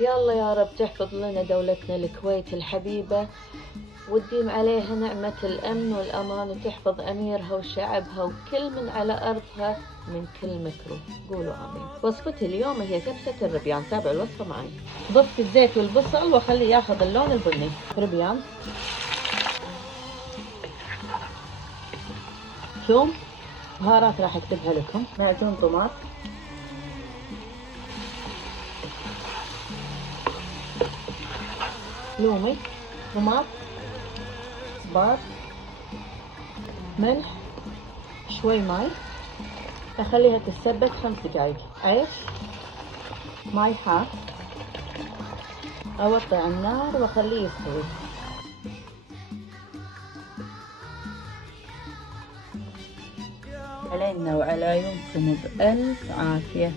يلا يا رب تحفظ لنا دولتنا الكويت الحبيبة، وتديم عليها نعمة الأمن والأمان، وتحفظ أميرها وشعبها وكل من على أرضها من كل مكروه. قولوا آمين. وصفتي اليوم هي كبسة الربيان، تابعوا الوصفة معي. ضفت الزيت والبصل وخليه ياخذ اللون البني. ربيان، ثوم، بهارات راح اكتبها لكم، معجون طماط، لومي، طماط، صبار، ملح، شوي ماي، اخليها تتسبك 5 دقايق. عيش، ماي حار، اوطي على النار واخليه يستوي. علينا وعلى يومكم بألف عافية.